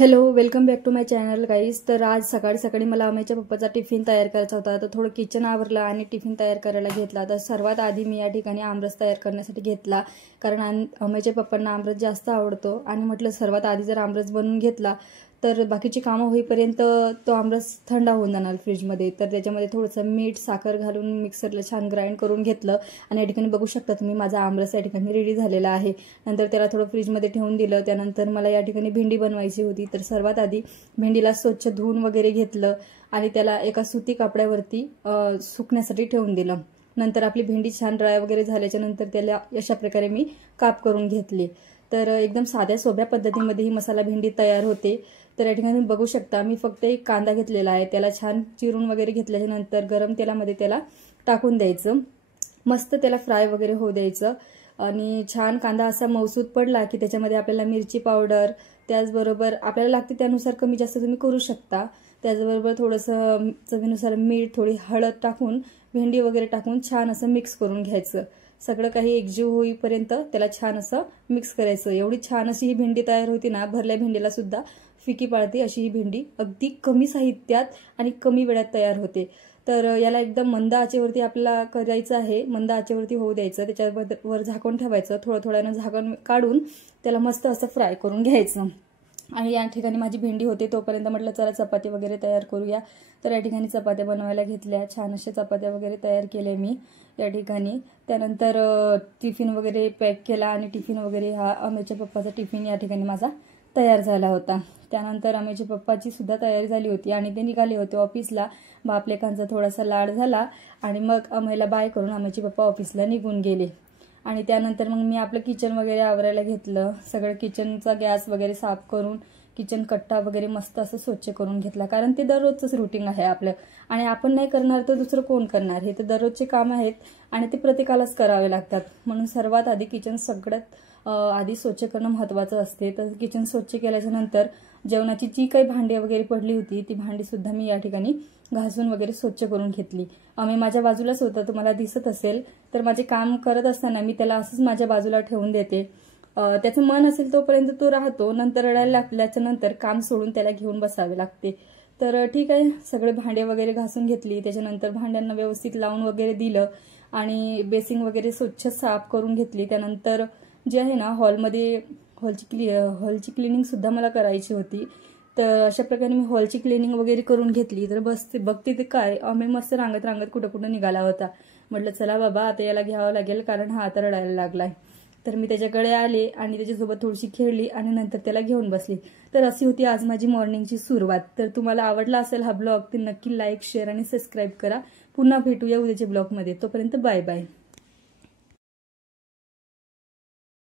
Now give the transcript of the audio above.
Hello, welcome back to my channel guys. तर आज सकाळी सकाळी मला अमेच्या पप्पाचा टिफिन तयार करायचा होता। तर थोडं किचन आवरलं आणि टिफिन तयार करायला घेतला। तर सर्वात आधी मी या ठिकाणी आमरस तयार करण्यासाठी घेतला, कारण अमेच्या पप्पांना आमरस जास्त आवडतो आणि म्हटलं सर्वात आधी जर आमरस बनवून घेतला तर बाकीची कामं होईपर्यंत तो आमरस थंड होऊन जाणार फ्रीजमध्ये। तर त्याच्यामध्ये थोडंसं मीठ साखर घालून मिक्सरला छान ग्राइंड करून घेतलं आणि या ठिकाणी बघू शकता तुम्ही माझा आमरस या ठिकाणी रेडी झालेला आहे। नंतर त्याला थोडं फ्रीजमध्ये ठेवून दिलं। त्यानंतर मला या ठिकाणी भेंडी बनवायची होती। तर सर्वात आधी भेंडीला स्वच्छ धुवून वगैरे घेतलं आणि त्याला एका सुती कापड्यावरती सुकण्यासाठी ठेवून दिलं। नंतर आपली भेंडी छान ड्राय वगैरे झाल्याच्या नंतर त्याला अशा प्रकारे मी काप करून घेतली। तर एकदम साध्या सोप्या पद्धतीमध्ये ही मसाला भेंडी तयार होते। तर या ठिकाणी बघू शकता मी फक्त एक कांदा घेतलेला आहे, त्याला छान चिरून वगैरे घेतल्याच्या नंतर गरम तेलामध्ये त्याला टाकून द्यायचं, मस्त त्याला फ्राय वगैरे होऊ द्यायचं। आणि छान कांदा असा मऊसूत पडला की त्याच्यामध्ये आपल्याला मिरची पावडर, त्याचबरोबर आपल्याला लागते त्यानुसार कमी जास्त तुम्ही करू शकता, त्याचबरोबर थोडंसं चवीनुसार मीठ, थोडी हळद टाकून भेंडी वगैरे टाकून छान असं मिक्स करून घ्यायचं। सगळं काही एकजीव होईपर्यंत त्याला छान असं मिक्स करायचं। एवढी छान अशी ही भेंडी तयार होती ना, भरल्या भेंडीला सुद्धा फिकी पाळते अशी ही भेंडी अगदी कमी साहित्यात आणि कमी वेळात तयार होते। तर याला एकदम मंद आचेवरती आपल्याला करायचं आहे, मंद आचेवरती होऊ द्यायचं। त्याच्यावर झाकण ठेवायचं, थोडं थोड्यानं झाकण काढून त्याला मस्त असं फ्राय करून घ्यायचं। आणि या ठिकाणी माझी भेंडी होते तोपर्यंत म्हटलं चला चपाती वगैरे तयार करूया। तर या ठिकाणी चपात्या बनवायला घेतल्या, छान अशा चपात्या वगैरे तयार केल्या मी या ठिकाणी। त्यानंतर टिफिन वगैरे पॅक केला आणि टिफिन वगैरे हा अमेच्या पप्पाचा टिफिन या ठिकाणी माझा तयार झाला होता। त्यानंतर अमेच्या पप्पाची सुद्धा तयारी झाली होती आणि ते निघाले होते ऑफिसला। बाप लेकांचा थोडासा लाड झाला आणि मग अमेला बाय करून अमेचे पप्पा ऑफिसला निघून गेले। आणि त्यानंतर मग मी आपलं किचन वगैरे आवरायला घेतलं। सगळं किचनचा गॅस वगैरे साफ करून किचन कट्टा वगैरे मस्त असं स्वच्छ करून घेतला, कारण ते दररोजच रुटीन आहे आपलं आणि आपण नाही करणार तर दुसरं कोण करणार? हे तर दररोजचे काम आहेत आणि ते प्रत्येकालाच करावे लागतात। म्हणून सर्वात आधी किचन सगळ्यात आधी स्वच्छ करणं महत्त्वाचं असते। तर किचन स्वच्छ केल्याच्या नंतर जेवणाची जी काही भांडी वगैरे पडली होती ती भांडी सुद्धा मी या ठिकाणी घासून वगैरे स्वच्छ करून घेतली। आम्ही माझ्या बाजूलाच होतं, तुम्हाला दिसत असेल। तर माझे काम करत असताना मी त्याला असंच माझ्या बाजूला ठेवून देते। त्याचं मन असेल तोपर्यंत तो राहतो, नंतर रडायला लागल्याच्या नंतर काम सोडून त्याला घेऊन बसावे लागते। तर ठीक आहे, सगळे भांडे वगैरे घासून घेतली। त्याच्यानंतर भांड्यांना व्यवस्थित लावून वगैरे दिलं आणि बेसिंग वगैरे स्वच्छ साफ करून घेतली। त्यानंतर जे आहे ना हॉलची क्लिनिंग सुद्धा मला करायची होती। तर अशा प्रकारे मी हॉलची क्लिनिंग वगैरे करून घेतली। तर बघते ते काय आम्ही मस्त रांगत रांगत कुठं निघाला होता। म्हटलं चला बाबा आता याला घ्यावं लागेल, कारण हा आता रडायला लागलाय। तर मी त्याच्याकडे आले आणि त्याच्यासोबत थोडीशी खेळली आणि नंतर त्याला घेऊन बसली। तर अशी होती आज माझी मॉर्निंगची सुरुवात। तर तुम्हाला आवडला असेल हा ब्लॉग तर नक्की लाईक, शेअर आणि सबस्क्राईब करा। पुन्हा भेटूया उद्याच्या ब्लॉगमध्ये, तोपर्यंत बाय बाय।